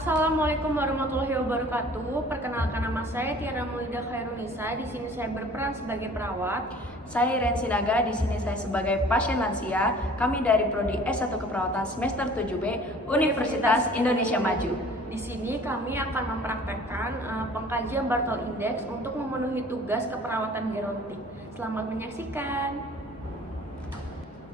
Assalamualaikum warahmatullahi wabarakatuh. Perkenalkan, nama saya Tiara Mulida Khairunisa. Di sini saya berperan sebagai perawat. Saya Iren Sinaga, di sini saya sebagai pasien lansia. Kami dari Prodi S1 Keperawatan semester 7B Universitas Indonesia Maju. Di sini kami akan mempraktekkan pengkajian Bartol Index untuk memenuhi tugas keperawatan gerontik. Selamat menyaksikan.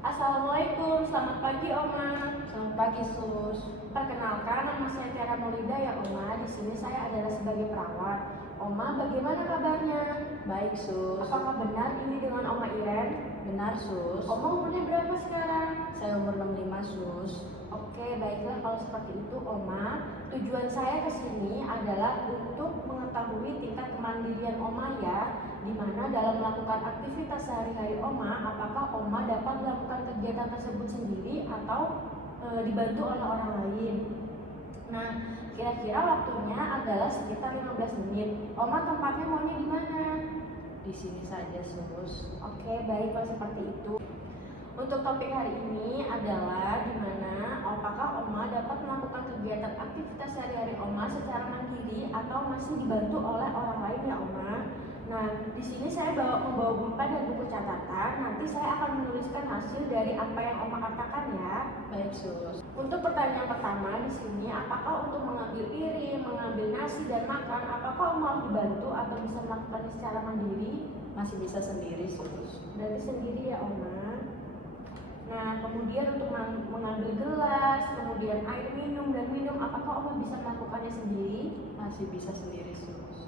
Assalamualaikum, selamat pagi Oma. Selamat pagi Sus. Perkenalkan, nama saya Tiara Mulida ya Oma. Di sini saya adalah sebagai perawat. Oma, bagaimana kabarnya? Baik Sus. Apakah benar ini dengan Oma Iren? Benar Sus. Oma umurnya berapa sekarang? Saya umur 65 Sus. Oke, baiklah kalau seperti itu Oma. Tujuan saya ke sini adalah untuk mengetahui tingkat kemandirian Oma ya, di mana dalam melakukan aktivitas sehari-hari Oma, apakah Oma dapat melakukan kegiatan tersebut sendiri atau dibantu oleh orang lain. Nah, kira-kira waktunya adalah sekitar 15 menit. Oma tempatnya maunya di mana? Di sini saja Sus. Oke, baik kalau seperti itu. Untuk topik hari ini adalah di mana apakah Oma dapat melakukan kegiatan aktivitas sehari-hari Oma secara mandiri atau masih dibantu oleh orang lain ya Oma. Nah, di sini saya membawa pulpen dan buku catatan. Nanti saya akan menuliskan hasil dari apa yang Oma katakan ya. Baik Sus. Untuk pertanyaan pertama di sini, apakah untuk mengambil piring, mengambil nasi dan makan, apakah Oma harus dibantu atau bisa melakukannya secara mandiri? Masih bisa sendiri Sus. Berarti sendiri ya Oma. Nah, kemudian untuk mengambil gelas, kemudian air minum dan minum, apakah Oma bisa melakukannya sendiri? Masih bisa sendiri Sus.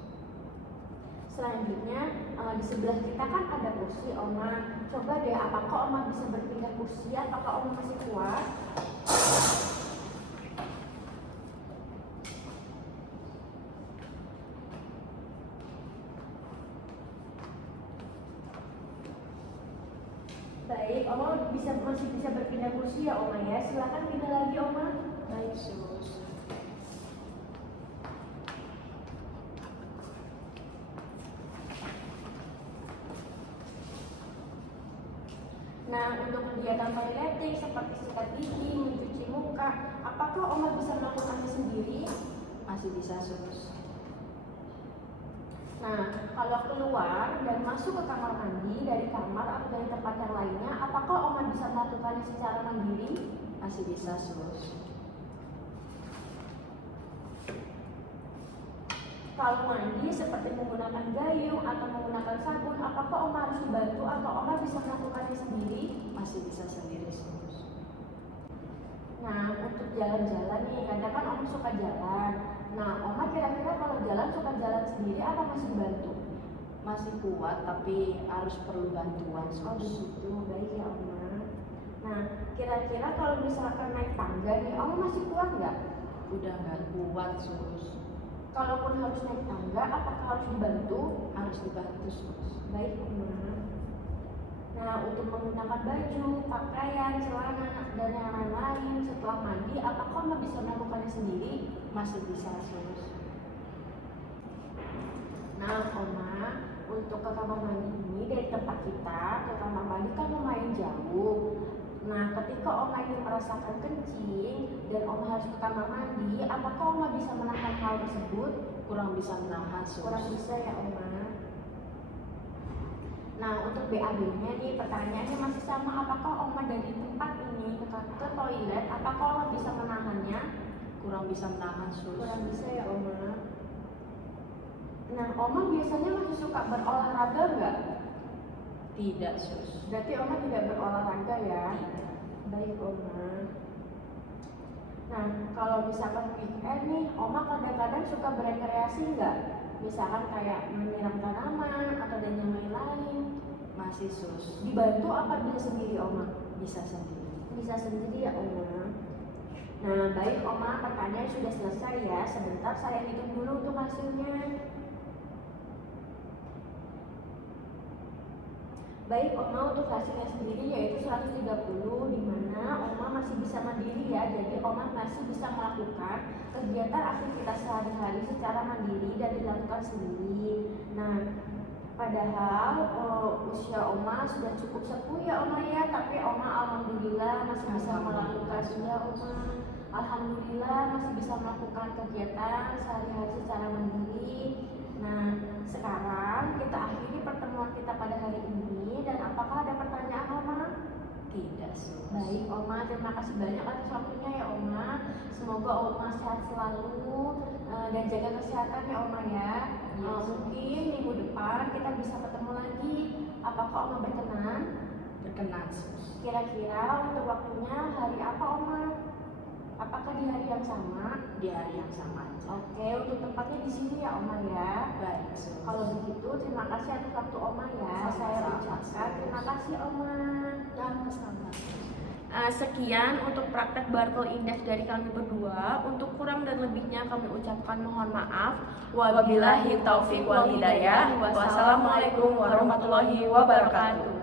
Selanjutnya, di sebelah kita kan ada kursi Oma. Coba deh, apakah Oma bisa berpindah kursi? Apakah Oma masih kuat? Baik, Oma masih bisa berpindah kursi ya Oma ya. Silakan pindah lagi Oma. Baik Sus. Nah, untuk kegiatan toileting seperti sikat gigi, mencuci muka, apakah Oma bisa melakukannya sendiri? Masih bisa Sus. Nah, kalau keluar dan masuk ke kamar mandi dari kamar atau dari tempat yang lainnya, apakah Oma bisa melakukannya secara mandiri? Masih bisa Sus. Kalau mandi seperti menggunakan gayung atau menggunakan sabun, apakah Oma harus dibantu atau Oma bisa melakukannya sendiri? Masih bisa sendiri Sus. Nah, untuk jalan-jalan nih, kadang kan Oma suka jalan. Nah, Oma kira-kira kalau jalan suka jalan sendiri apa masih dibantu? Masih kuat tapi harus perlu bantuan Sus. Oh begitu, baik ya Oma. Nah, kira-kira kalau misalkan naik tangga nih, Oma masih kuat nggak? Udah nggak kuat Sus. Kalaupun harus naik tangga, apakah harus dibantu? Harus dibantu Sus. Baik Oma. Nah, untuk menggunakan baju, pakaian, celana, dan yang lain-lain setelah mandi, apakah Oma bisa melakukannya sendiri? Masih bisa Sus. Nah, Oma, untuk ke kamar mandi ini dari tempat kita ke kamar mandi kan lumayan jauh. Nah, ketika Oma ini merasakan kencing dan Oma harus ke kamar mandi, apakah Oma bisa menahan hal tersebut? Kurang bisa menahan Sus. Kurang bisa ya Oma. Nah, untuk BAB-nya nih pertanyaannya masih sama, apakah Oma dari tempat ini ke toilet, apakah Oma bisa menahannya? Kurang bisa menahan Sus. Kurang bisa ya Oma. Nah, Oma biasanya masih suka berolahraga nggak? Tidak Sus. Berarti Oma tidak berolahraga ya? Tidak. Baik Oma. Nah, kalau misalkan weekend nih, Oma kadang-kadang suka berekreasi nggak? Misalkan kayak menyiram tanaman atau dan yang lain-lain. Masih Sus. Dibantu apa bisa sendiri Oma? Bisa sendiri. Bisa sendiri ya Oma. Nah, baik Oma, pertanyaan sudah selesai ya. Sebentar saya hitung dulu untuk hasilnya. Baik Oma, untuk hasilnya sendiri yaitu 130, di mana Oma masih bisa mandiri ya. Jadi Oma masih bisa melakukan kegiatan aktivitas sehari-hari secara mandiri dan dilakukan sendiri. Nah, padahal usia Oma sudah cukup sepuh ya Oma ya, tapi Oma alhamdulillah masih bisa melakukannya Oma. Alhamdulillah masih bisa melakukan kegiatan sehari-hari secara mandiri. Nah, sekarang kita akhiri pertemuan kita pada hari ini. Dan apakah ada pertanyaan, Oma? Tidak, Sus. Baik, Oma, terima kasih banyak atas waktunya ya, Oma. Semoga Oma sehat selalu dan jaga kesehatan ya, Oma ya. Mungkin minggu depan kita bisa ketemu lagi. Apakah Oma berkenan? Berkenan, Sus. Kira-kira untuk waktunya hari apa, Oma? Apakah di hari yang sama? Di hari yang sama aja. Oke, untuk tempatnya di sini ya, Oma ya. Baik, Sus. Kalau begitu, terima kasih atas waktu Oma ya. Saya ucapkan terima kasih, Oma. Sama-sama. Sekian untuk praktek Bartle Index dari kami berdua. Untuk kurang dan lebihnya kami ucapkan mohon maaf. Wabillahi taufik wal hidayah. Wassalamualaikum warahmatullahi wabarakatuh.